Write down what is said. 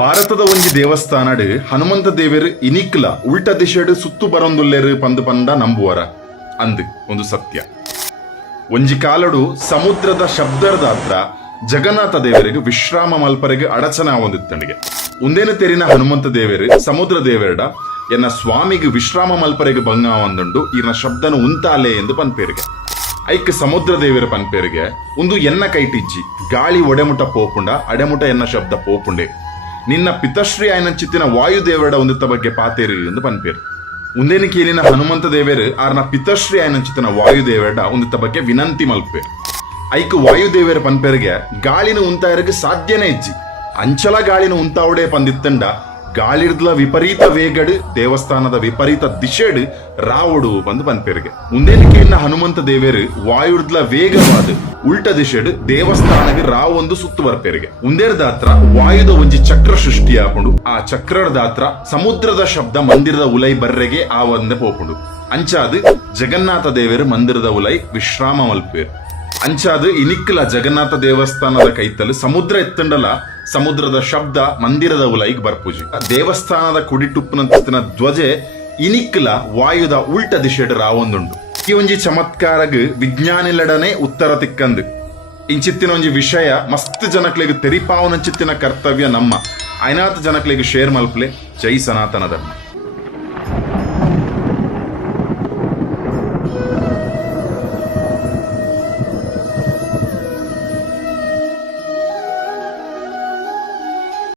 ಭಾರತದ ಒಂಜಿ ದೇವಸ್ಥಾನಡ್ ಹನುಮಂತ ದೇವೇರು ಇನಿಕ್ಲ ಉಲ್ಟ ದಿಶೆಡ್ ಸುತ್ತು ಬರೊಂದುಲ್ಲೆರು ಪಂದ್ ಪಂಡ ನಂಬುವರ ಅಂದ್ ಒಂದು ಸತ್ಯ. ಒಂಜಿ ಕಾಲಡು ಸಮುದ್ರದ ಶಬ್ದದ ಹತ್ರ ಜಗನ್ನಾಥ ದೇವರಿಗೆ ವಿಶ್ರಾಮ ಮಲ್ಪರೆಗೆ ಅಡಚಣೆ ಆವೊಂದಿತ್ತನಿಗೆ ಉಂದೇನು ತೆರಿನ ಹನುಮಂತ ದೇವೇರು ಸಮುದ್ರ ದೇವೇರಡ ಎನ್ನ ಸ್ವಾಮಿಗೆ ವಿಶ್ರಾಮ ಮಲ್ಪರೆಗೆ ಭಂಗ ಆವಂದುಂಡು ಈರ್ನ ಶಬ್ದನು ಉಂತಾಲೆ ಎಂದು ಪನ್ಪೇರಿಗೆ ಐಕ್ ಸಮುದ್ರ ದೇವೇರ ಪನ್ಪೇರಿಗೆ ಒಂದು ಎನ್ನ ಕೈಟಿಜ್ಜಿ ಗಾಳಿ ಒಡೆಮುಟ ಪೋಪುಂಡ ಅಡೆಮುಟ ಎನ್ನ ಶಬ್ದ ಪೋಪುಂಡೆ ನಿನ್ನ ಪಿತಶ್ರೀ ಆಯ್ನ ಚಿತ್ತಿನ ವಾಯುದೇವರ ಒಂದಿತ್ತ ಬಗ್ಗೆ ಪಾತೇರು ಎಂದು ಪನ್ಪೇರು. ಉಂದೇನು ಕೇಳಿನ ಹನುಮಂತ ದೇವೇರು ಆರ್ನ ಪಿತಶ್ರೀ ಆಯ್ನ ಚಿತ್ತಿನ ವಾಯುದೇವರ ಒಂದಿತ್ತ ಬಗ್ಗೆ ವಿನಂತಿ ಮಲ್ಪೇರು. ಐಕ್ ವಾಯುದೇವರ ಪನ್ಪೇರಿಗೆ ಗಾಳಿನ ಉಂತಾಯರಿಗೆ ಸಾಧ್ಯನೇ ಇಜ್ಜಿ ಅಂಚಲ ಗಾಳಿನ ಉಂತಾವಡೆ ಪಂದಿತ್ತಂಡ ಗಾಳಿರ್ದ್ಲ ವಿಪರೀತ ವೇಗಡ್ ದೇವಸ್ಥಾನದ ವಿಪರೀತ ದಿಶೆಡ್ ರಾವಡು ಬಂದು ಪನ್ಪೇರಿಗೆ. ಮುಂದೇನು ಕೇಳಿನ ಹನುಮಂತ ದೇವೇರು ವಾಯುರ್ದ್ಲ ವೇಗವಾದ ಉಲ್ಟ ದಿಶೆಡ್ ದೇವಸ್ಥಾನಕ್ಕೆ ರಾವೊಂದು ಸುತ್ತು ಬರ್ಪೇರಿಗೆ. ಉಂದೇರ್ ದಾತ್ರ ವಾಯುದ ಒಂಜಿ ಚಕ್ರ ಸೃಷ್ಟಿ ಹಾಕೊಂಡು ಆ ಚಕ್ರದ ದಾತ್ರ ಸಮುದ್ರದ ಶಬ್ದ ಮಂದಿರದ ಉಲೈ ಬರ್ರೆಗೆ ಆ ಒಂದೇ ಪೋಪುಂಡು ಅಂಚಾದ್ ಜಗನ್ನಾಥ ದೇವೇರು ಮಂದಿರದ ಉಲೈ ವಿಶ್ರಾಮ ಮಲ್ಪೇರು. ಅಂಚಾದ್ ಇನಿಕ್ಲ ಜಗನ್ನಾಥ ದೇವಸ್ಥಾನದ ಕೈತಲು ಸಮುದ್ರ ಎತ್ತಂಡಲ ಸಮುದ್ರದ ಶಬ್ದ ಮಂದಿರದ ಉಲೈಗ್ ಬರ್ಪುಜಿ ದೇವಸ್ಥಾನದ ಕುಡಿಟುಪ್ಪುನ ಧ್ವಜೆ ಇನಿಕ್ಲ ವಾಯುದ ಉಲ್ಟ ದಿಶೆಡ್ ರಾವೊಂದುಂಡು. ಈ ಒಂಜಿ ಚಮತ್ಕಾರಗ್ ವಿಜ್ಞಾನಿಲಡನೆ ಉತ್ತರ ತಿಕ್ಕಂದು ಇಂಚಿತ್ತಿನ ಒಂಜಿ ವಿಷಯ ಮಸ್ತ್ ಜನಕ್ಲೆಗ್ ತೆರಿಪಾವನ ಚಿತ್ತಿನ ಕರ್ತವ್ಯ ನಮ್ಮ ಐನಾತ್ ಜನಕ್ಲೆಗ್ ಶೇರ್ ಮಲ್ಪಲೆ. ಜೈ ಸನಾತನ ಧರ್ಮ.